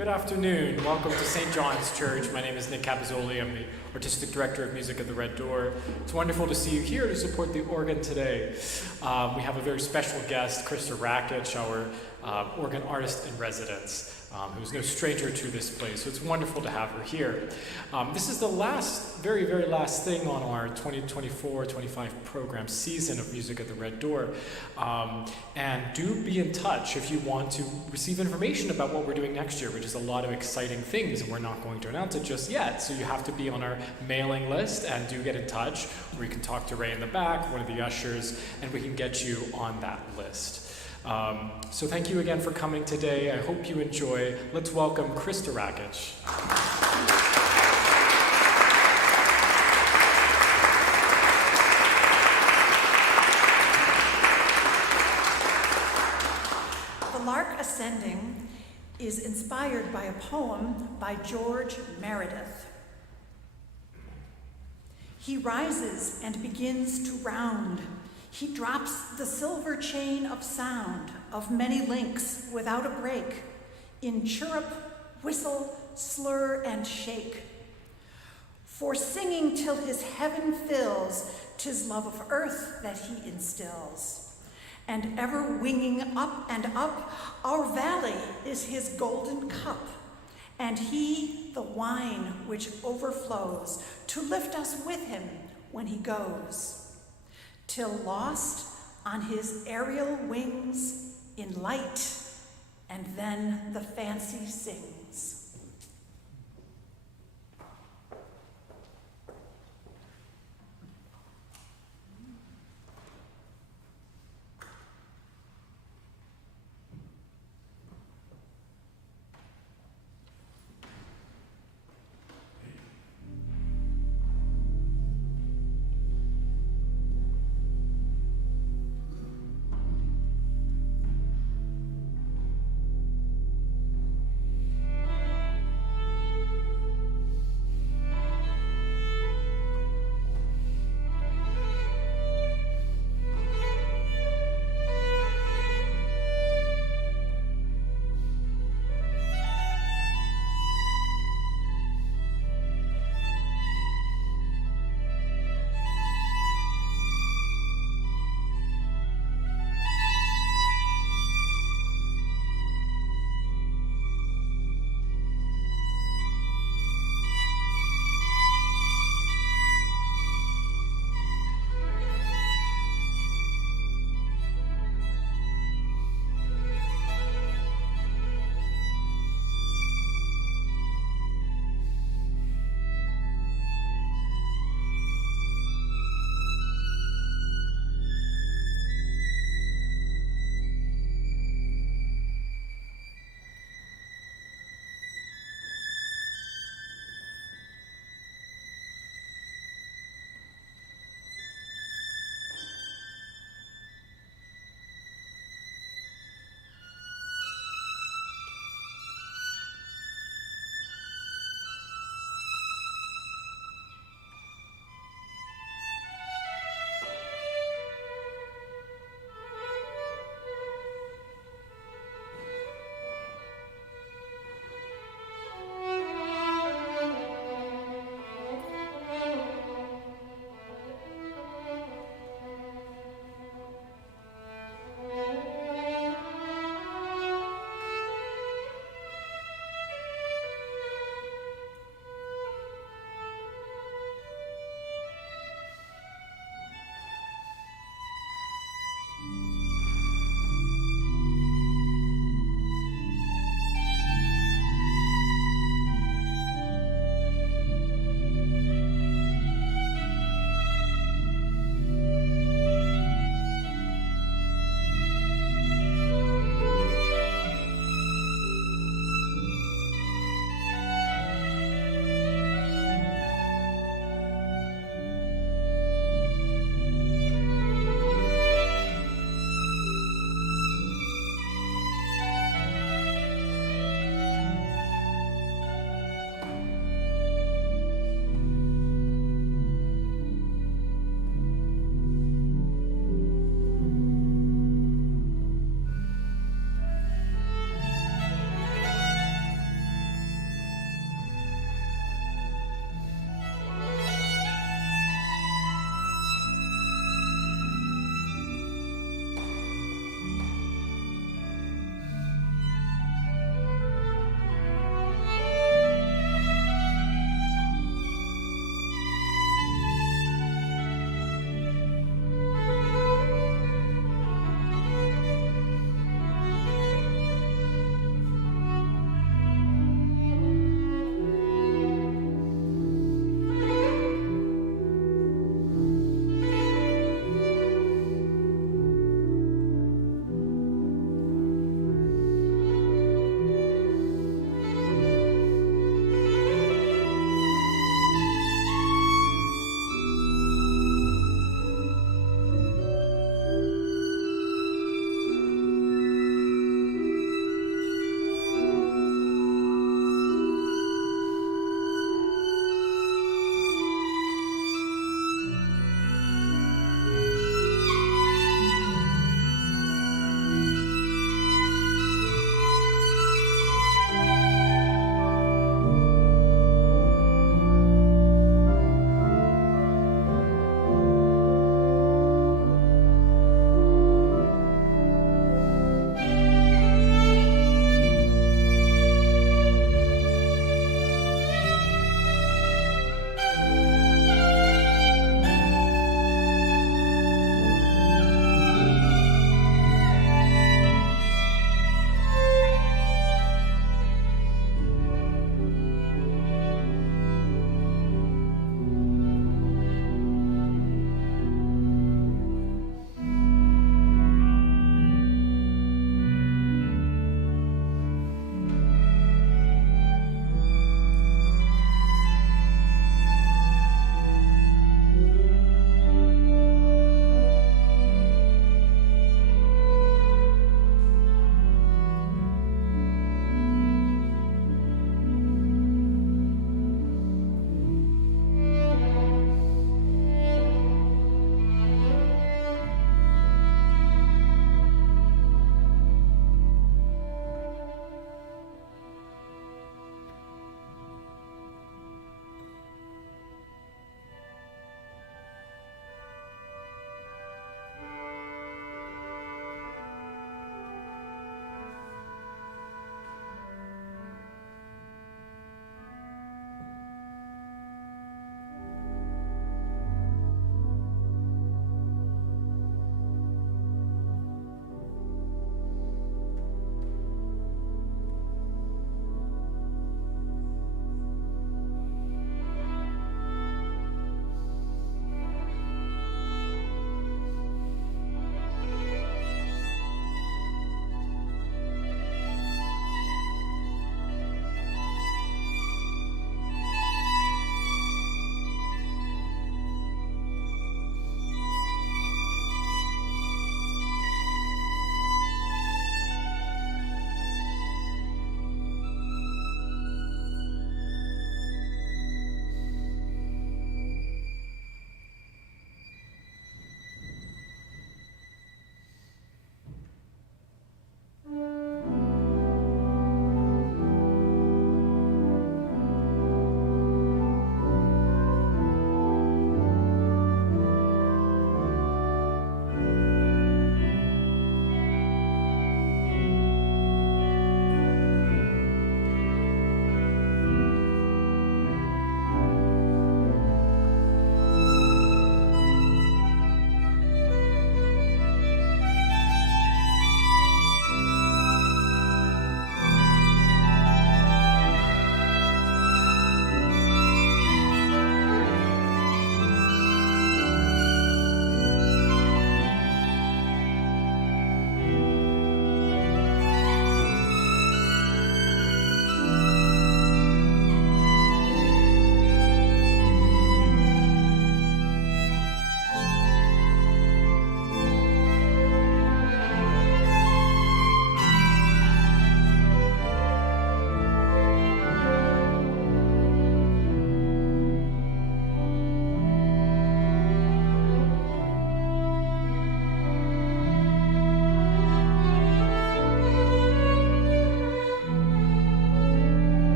Good afternoon. Welcome to St. John's Church. My name is Nick Capizzoli. I'm the Artistic Director of Music at the Red Door. It's wonderful to see you here to support the organ today. We have a very special guest, Christa Rakich, our organ artist in residence, who's no stranger to this place. So it's wonderful to have her here. This is the very, very last thing on our 2024-25 program season of Music at the Red Door. And do be in touch if you want to receive information about what we're doing next year, which is a lot of exciting things, and we're not going to announce it just yet. So you have to be on our mailing list, and do get in touch, or you can talk to Ray in the back, one of the ushers, and we can get you on that list. So thank you again for coming today. I hope you enjoy. Let's welcome Christa Rakich. The Lark Ascending is inspired by a poem by George Meredith. He rises and begins to round. He drops the silver chain of sound of many links without a break, in chirrup, whistle, slur, and shake. For singing till his heaven fills, 'tis love of earth that he instills. And ever winging up and up, our valley is his golden cup, and he the wine which overflows to lift us with him when he goes. Till lost on his aerial wings in light, and then the fancy sings.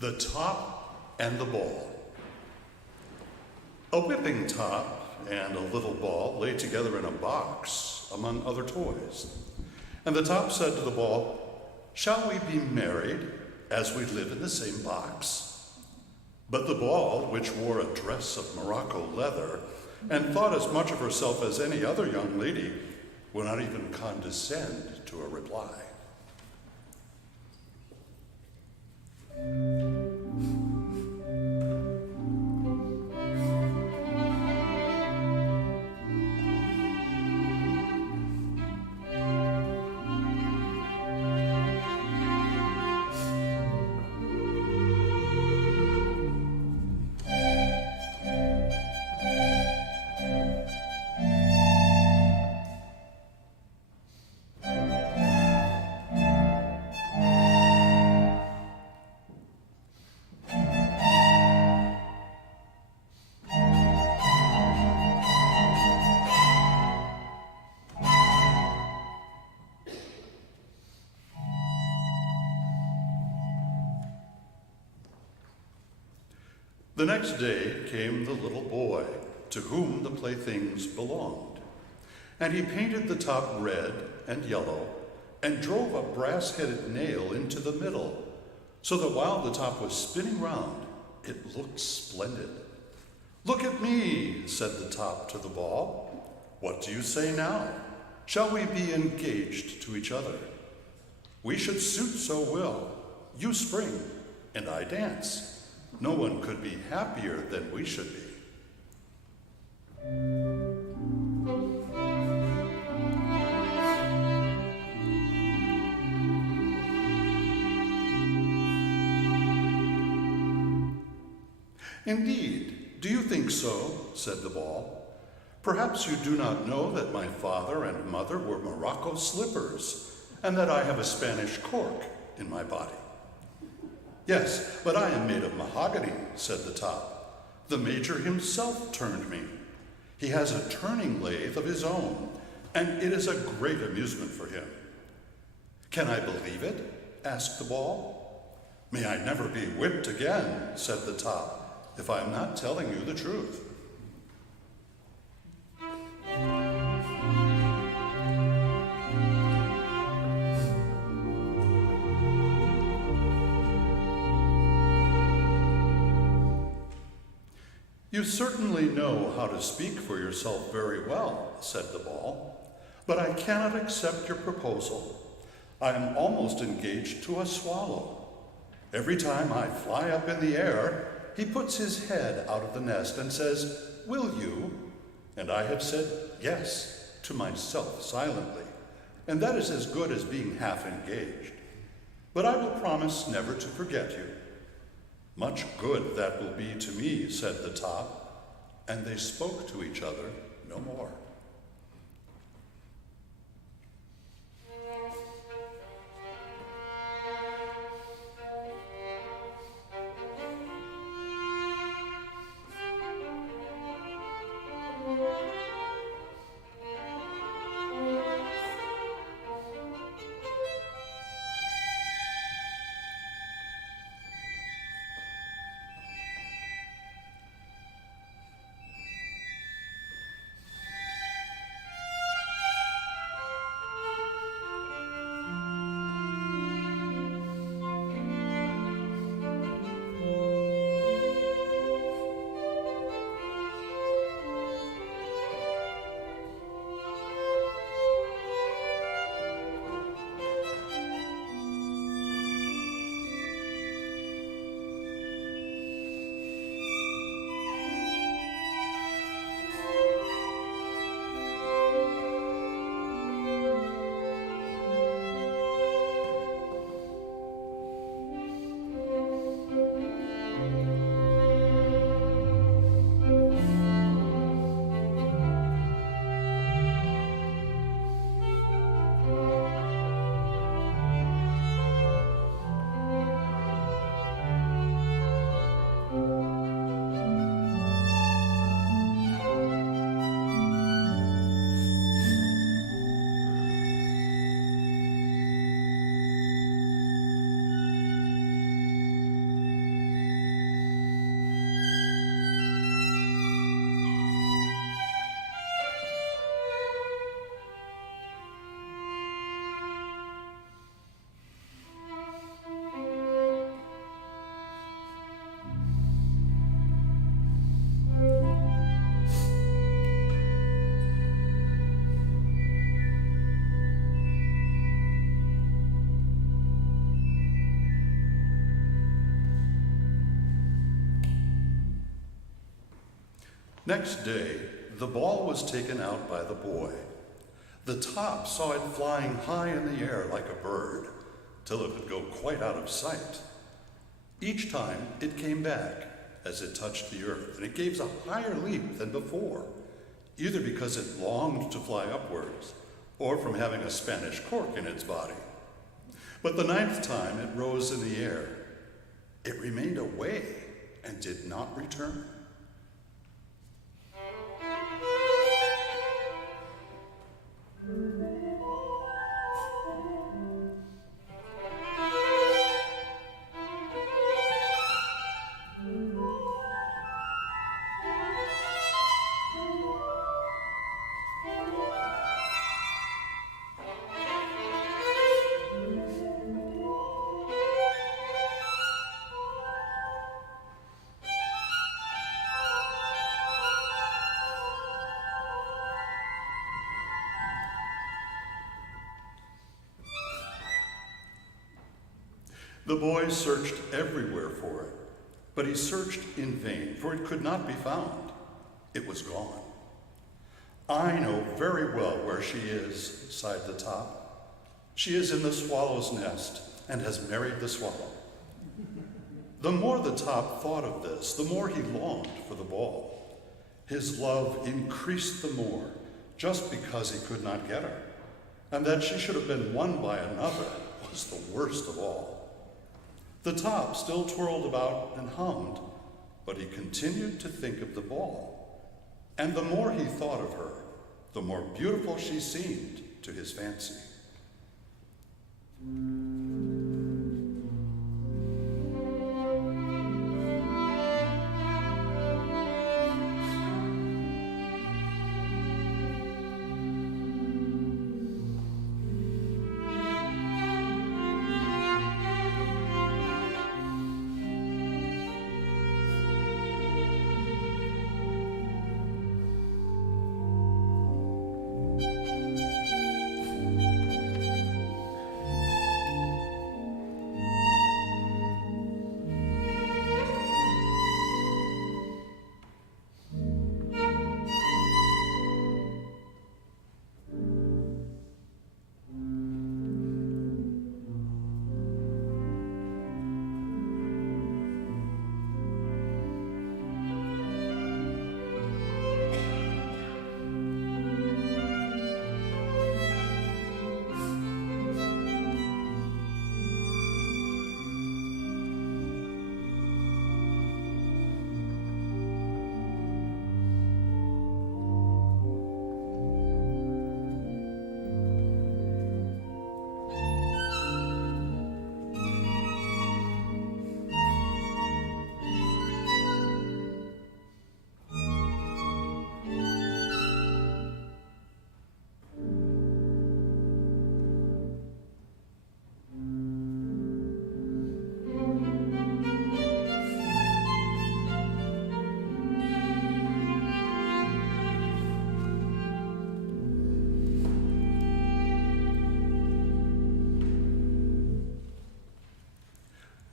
The Top and the Ball. A whipping top and a little ball lay together in a box among other toys. And the top said to the ball, "Shall we be married as we live in the same box?" But the ball, which wore a dress of Morocco leather and thought as much of herself as any other young lady, would not even condescend to a reply. The next day came the little boy, to whom the playthings belonged. And he painted the top red and yellow, and drove a brass-headed nail into the middle, so that while the top was spinning round, it looked splendid. "Look at me," said the top to the ball. "What do you say now? Shall we be engaged to each other? We should suit so well. You spring, and I dance. No one could be happier than we should be." "Indeed, do you think so?" said the ball. "Perhaps you do not know that my father and mother were Morocco slippers, and that I have a Spanish cork in my body." "Yes, but I am made of mahogany," said the top. "The major himself turned me. He has a turning lathe of his own, and it is a great amusement for him." "Can I believe it?" asked the ball. "May I never be whipped again," said the top, "if I am not telling you the truth." "You certainly know how to speak for yourself very well," said the ball, "but I cannot accept your proposal. I am almost engaged to a swallow. Every time I fly up in the air, he puts his head out of the nest and says, 'Will you?' And I have said yes to myself silently, and that is as good as being half engaged. But I will promise never to forget you." "Much good that will be to me," said the top, and they spoke to each other no more. Next day, the ball was taken out by the boy. The top saw it flying high in the air like a bird, till it would go quite out of sight. Each time it came back as it touched the earth, and it gave a higher leap than before, either because it longed to fly upwards or from having a Spanish cork in its body. But the 9th time it rose in the air, it remained away and did not return. The boy searched everywhere for it, but he searched in vain, for it could not be found. It was gone. I know very well where she is, sighed the top. She is in the swallow's nest and has married the swallow. The more the top thought of this, the more he longed for the ball. His love increased the more, just because he could not get her, and that she should have been won by another was the worst of all. The top still twirled about and hummed, but he continued to think of the ball. And the more he thought of her, the more beautiful she seemed to his fancy.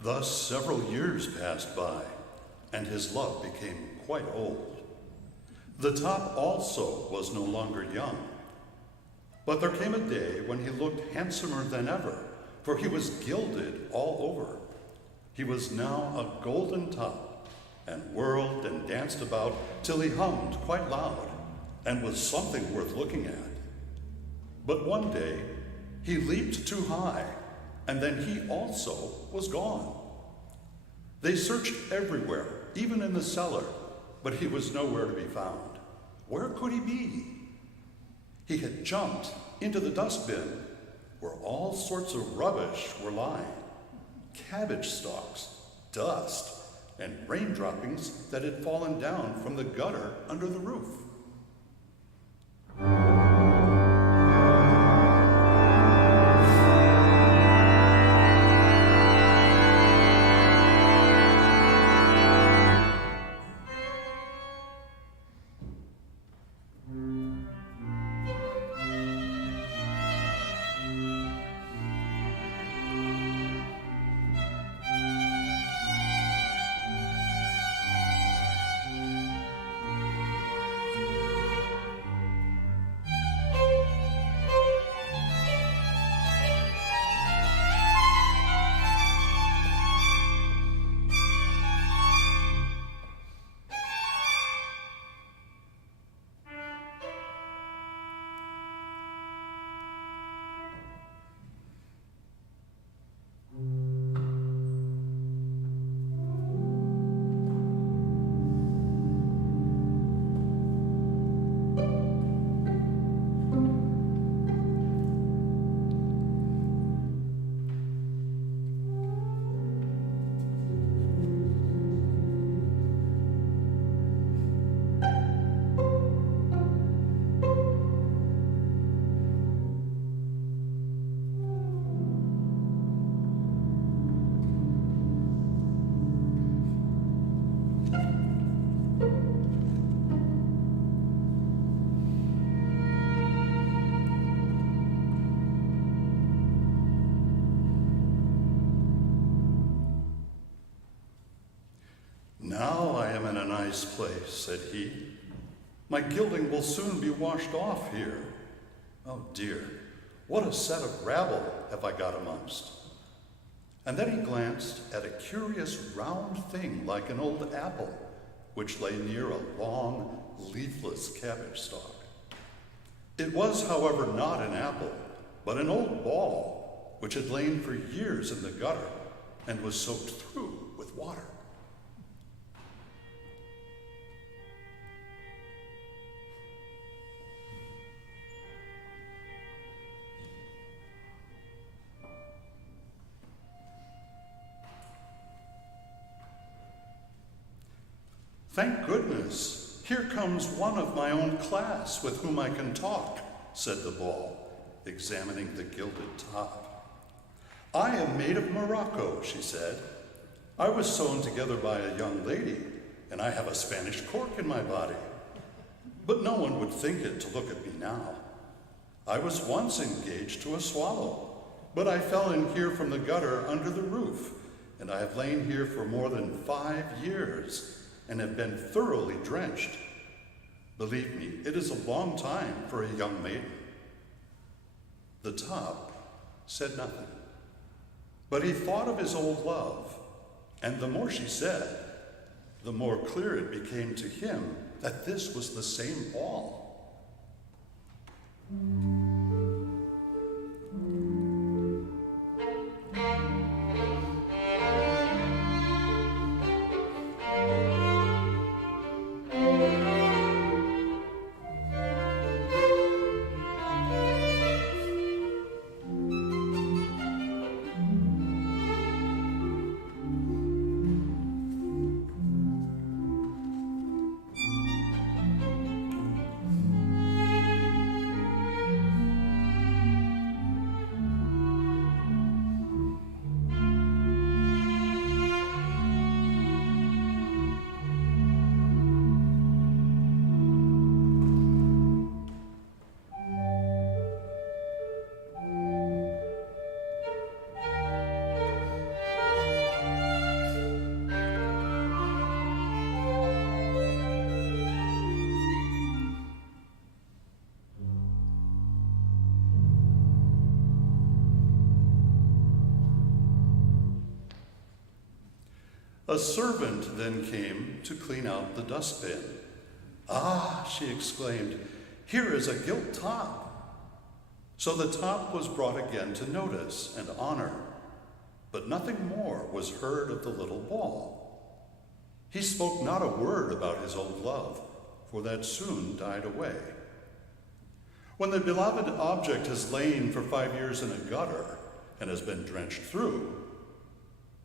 Thus several years passed by, and his love became quite old. The top also was no longer young. But there came a day when he looked handsomer than ever, for he was gilded all over. He was now a golden top, and whirled and danced about till he hummed quite loud, and was something worth looking at. But one day he leaped too high, and then he also was gone. They searched everywhere, even in the cellar, but he was nowhere to be found. Where could he be? He had jumped into the dustbin, where all sorts of rubbish were lying. Cabbage stalks, dust, and rain droppings that had fallen down from the gutter under the roof. in a nice place," said he. "My gilding will soon be washed off here. Oh dear, what a set of rabble have I got amongst." And then he glanced at a curious round thing like an old apple, which lay near a long, leafless cabbage stalk. It was, however, not an apple, but an old ball, which had lain for years in the gutter and was soaked through with water. "Thank goodness, here comes one of my own class with whom I can talk," said the ball, examining the gilded top. "I am made of Morocco," she said. "I was sewn together by a young lady, and I have a Spanish cork in my body. But no one would think it to look at me now. I was once engaged to a swallow, but I fell in here from the gutter under the roof, and I have lain here for more than 5 years, and have been thoroughly drenched. Believe me, it is a long time for a young maiden." The top said nothing, but he thought of his old love, and the more she said, the more clear it became to him that this was the same ball. A servant then came to clean out the dustbin. "Ah," she exclaimed, "here is a gilt top." So the top was brought again to notice and honor, but nothing more was heard of the little ball. He spoke not a word about his old love, for that soon died away. When the beloved object has lain for 5 years in a gutter and has been drenched through,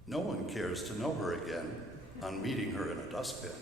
no one cares to know her again on meeting her in a dustbin.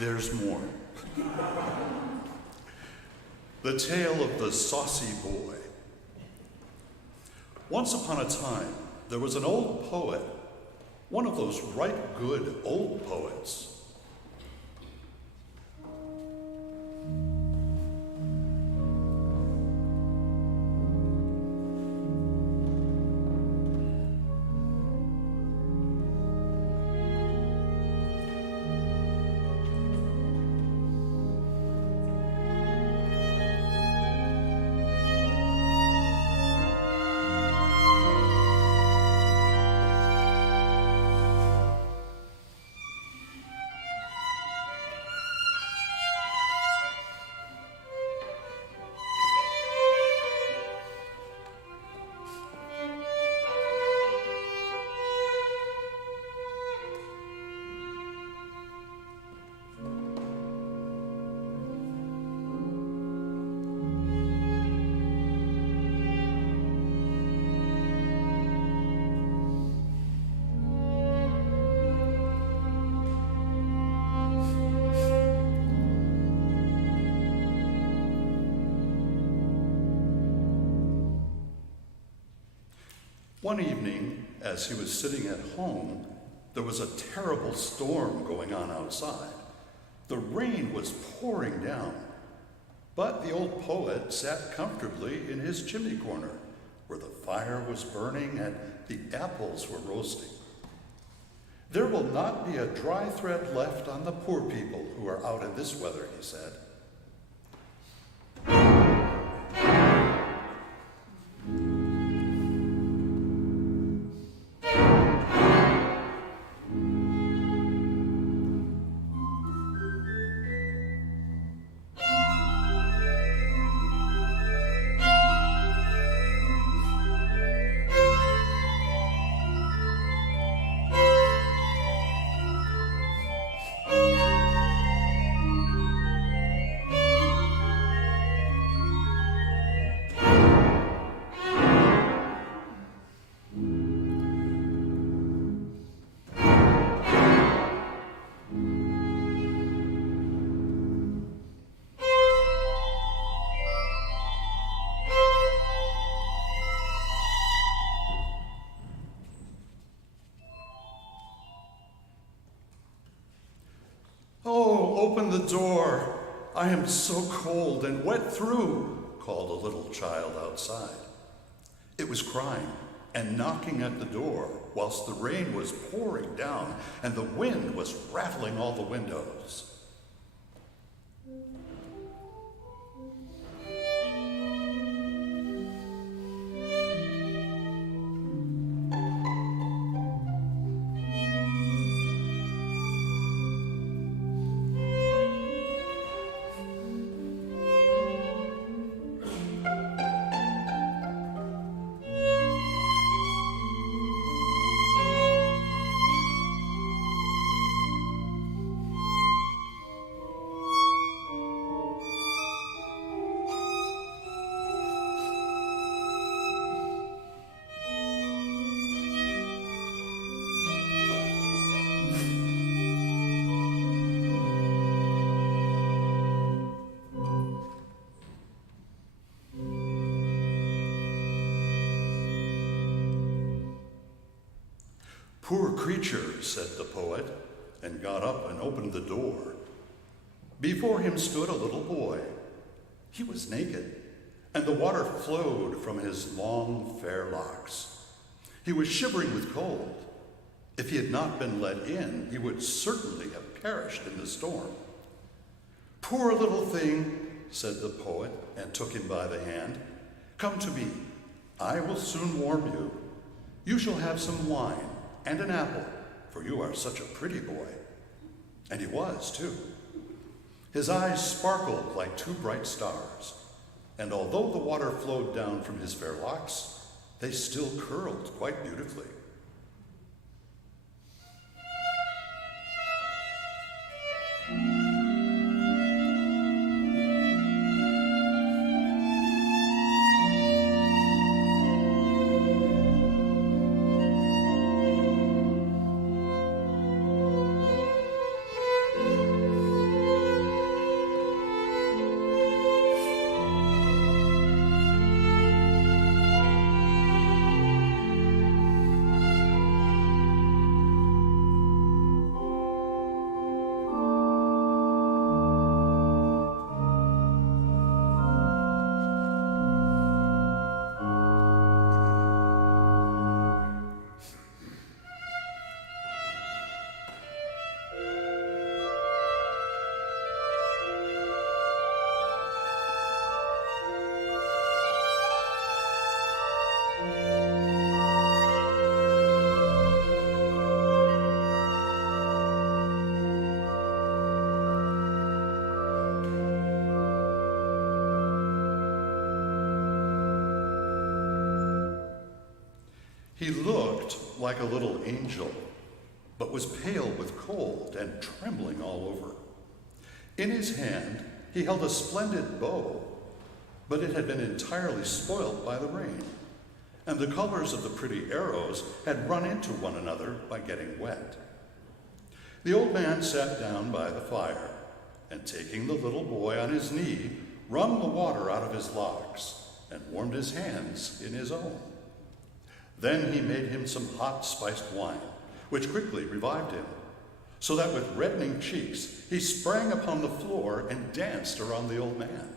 There's more. The Tale of the Saucy Boy. Once upon a time, there was an old poet, one of those right good old poets. One evening, as he was sitting at home, there was a terrible storm going on outside. The rain was pouring down, but the old poet sat comfortably in his chimney corner, where the fire was burning and the apples were roasting. There will not be a dry thread left on the poor people who are out in this weather, he said. "Oh, open the door. I am so cold and wet through," called a little child outside. It was crying and knocking at the door whilst the rain was pouring down and the wind was rattling all the windows. "Poor creature," said the poet, and got up and opened the door. Before him stood a little boy. He was naked, and the water flowed from his long, fair locks. He was shivering with cold. If he had not been let in, he would certainly have perished in the storm. "Poor little thing," said the poet, and took him by the hand. "Come to me. I will soon warm you. You shall have some wine and an apple, for you are such a pretty boy." And he was, too. His eyes sparkled like two bright stars, and although the water flowed down from his fair locks, they still curled quite beautifully. He looked like a little angel, but was pale with cold and trembling all over. In his hand, he held a splendid bow, but it had been entirely spoiled by the rain, and the colors of the pretty arrows had run into one another by getting wet. The old man sat down by the fire, and taking the little boy on his knee, wrung the water out of his locks and warmed his hands in his own. Then he made him some hot spiced wine, which quickly revived him, so that with reddening cheeks he sprang upon the floor and danced around the old man.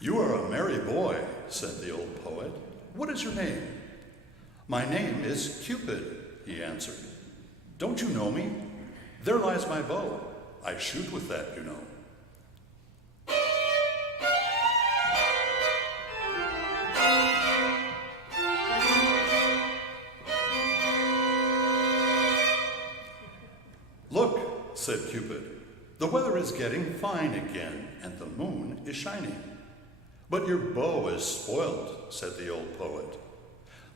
"You are a merry boy," said the old poet. "What is your name?" "My name is Cupid," he answered. "Don't you know me? There lies my bow. I shoot with that, you know." "Look," said Cupid, "the weather is getting fine again, and the moon is shining." "But your bow is spoiled," said the old poet.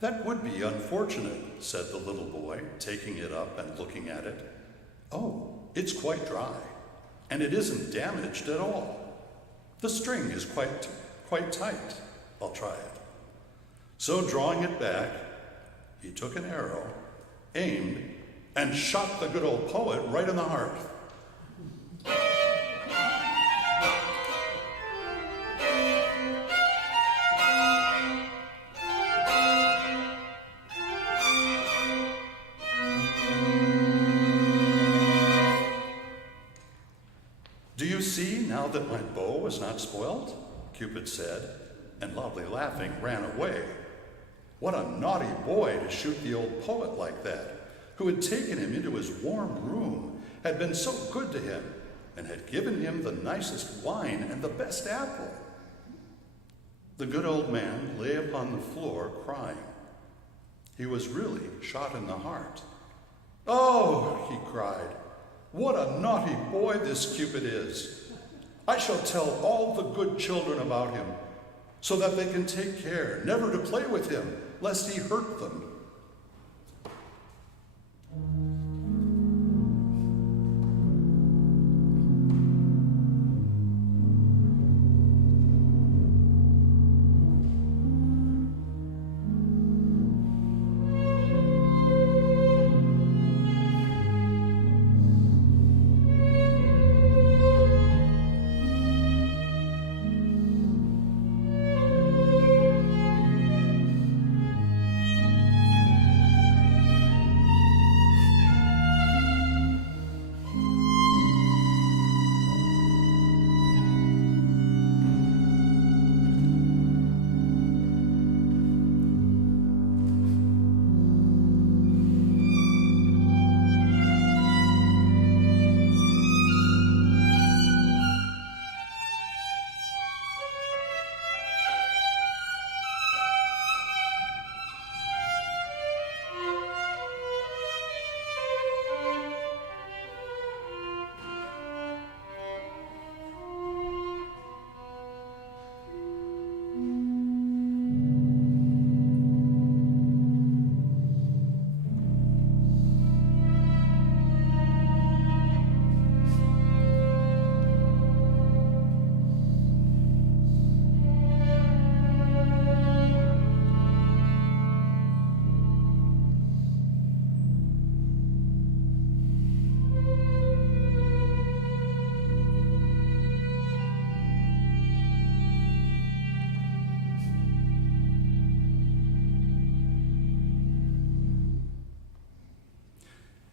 "That would be unfortunate," said the little boy, taking it up and looking at it. "Oh, it's quite dry, and it isn't damaged at all. The string is quite tight. I'll try it." So drawing it back, he took an arrow, aimed, and shot the good old poet right in the heart. "Do you see now that my bow was not spoiled?" Cupid said, and loudly laughing ran away. What a naughty boy to shoot the old poet like that, who had taken him into his warm room, had been so good to him, and had given him the nicest wine and the best apple. The good old man lay upon the floor crying. He was really shot in the heart. "Oh," he cried, "what a naughty boy this Cupid is! I shall tell all the good children about him, so that they can take care never to play with him, lest he hurt them."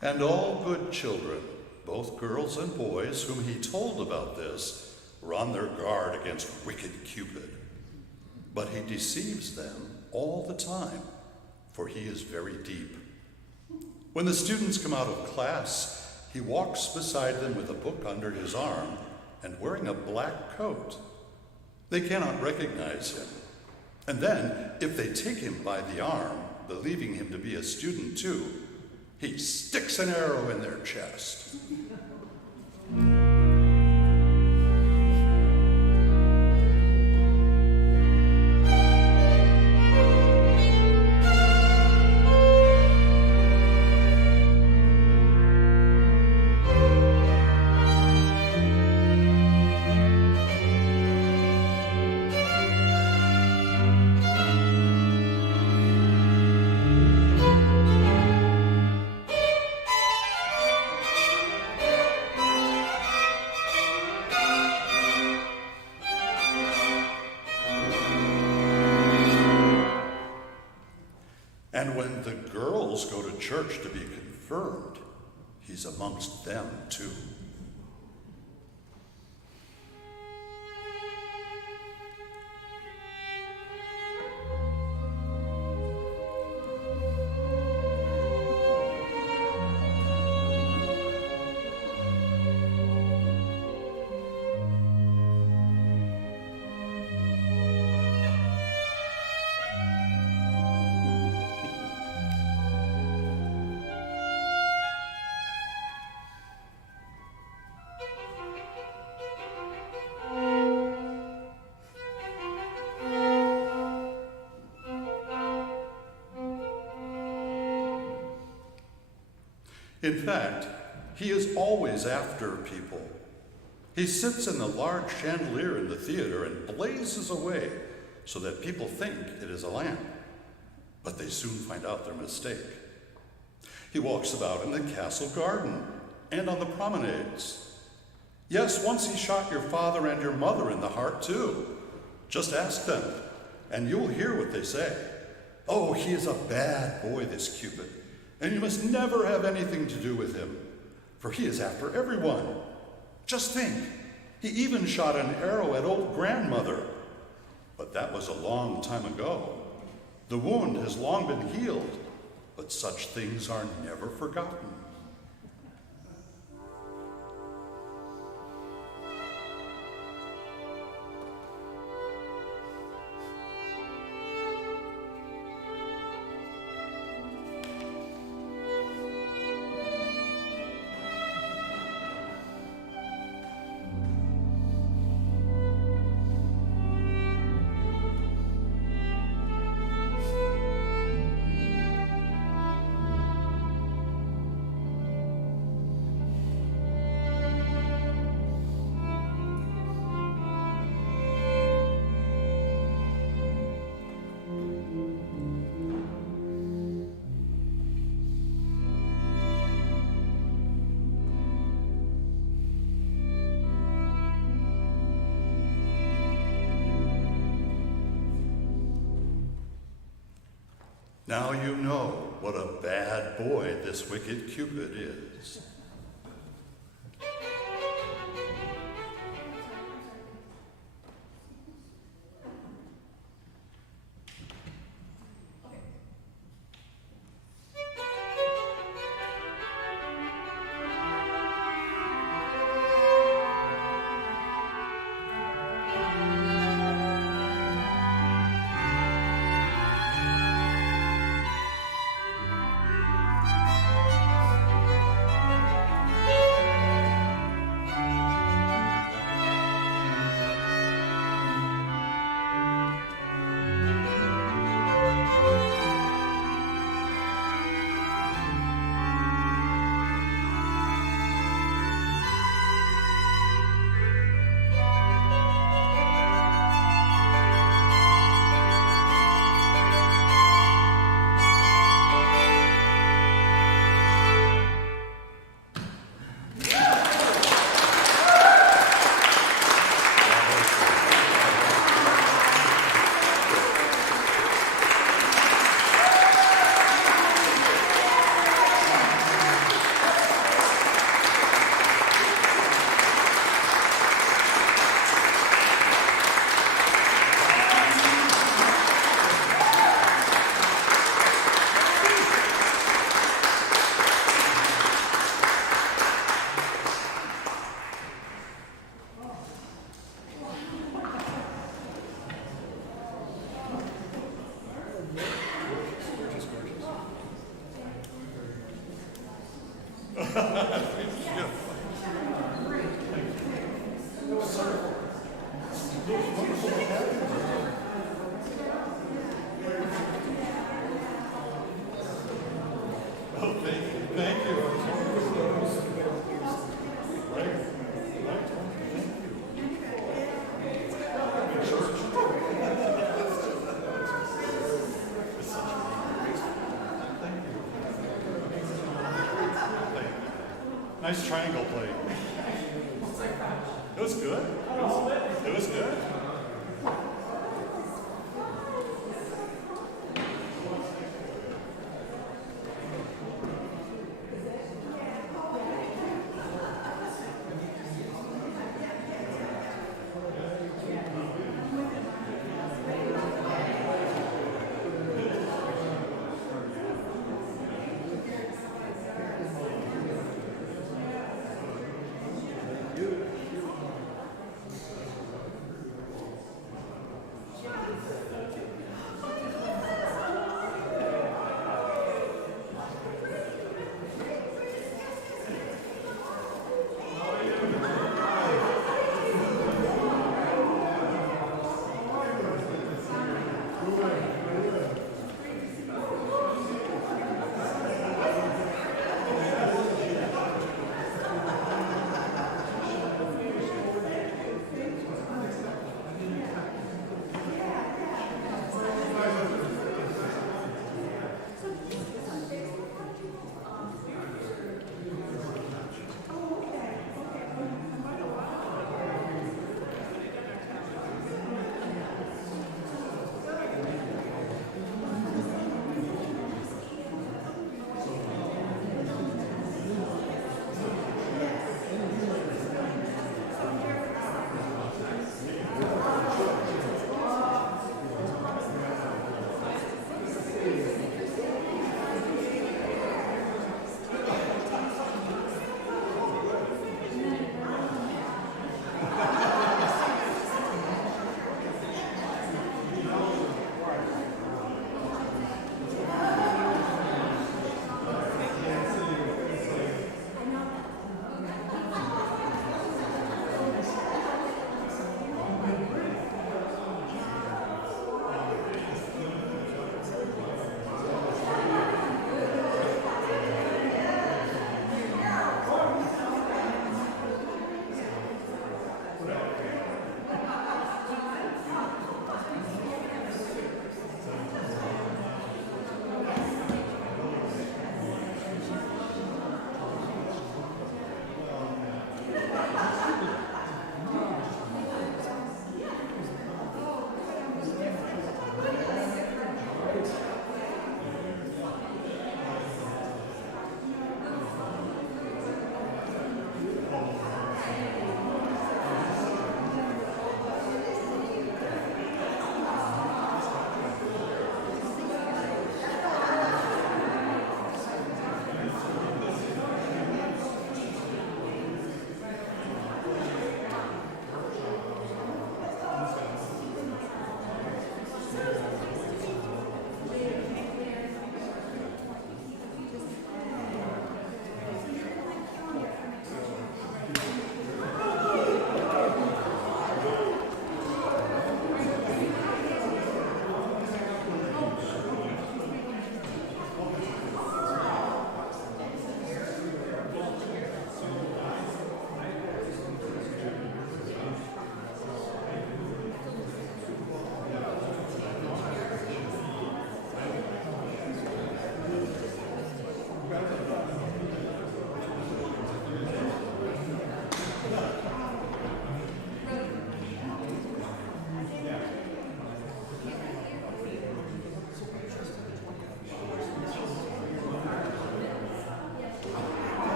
And all good children, both girls and boys whom he told about this, were on their guard against wicked Cupid. But he deceives them all the time, for he is very deep. When the students come out of class, he walks beside them with a book under his arm and wearing a black coat. They cannot recognize him. And then, if they take him by the arm, believing him to be a student too, he sticks an arrow in their chest. And when the girls go to church to be confirmed, he's amongst them too. In fact, he is always after people. He sits in the large chandelier in the theater and blazes away so that people think it is a lamp, but they soon find out their mistake. He walks about in the castle garden and on the promenades. Yes, once he shot your father and your mother in the heart too. Just ask them, and you'll hear what they say. Oh, he is a bad boy, this Cupid, and you must never have anything to do with him, for he is after everyone. Just think, he even shot an arrow at old grandmother. But that was a long time ago. The wound has long been healed, but such things are never forgotten. Now you know what a bad boy this wicked Cupid is. Oh, thank you. Nice triangle play. It was good. It was good.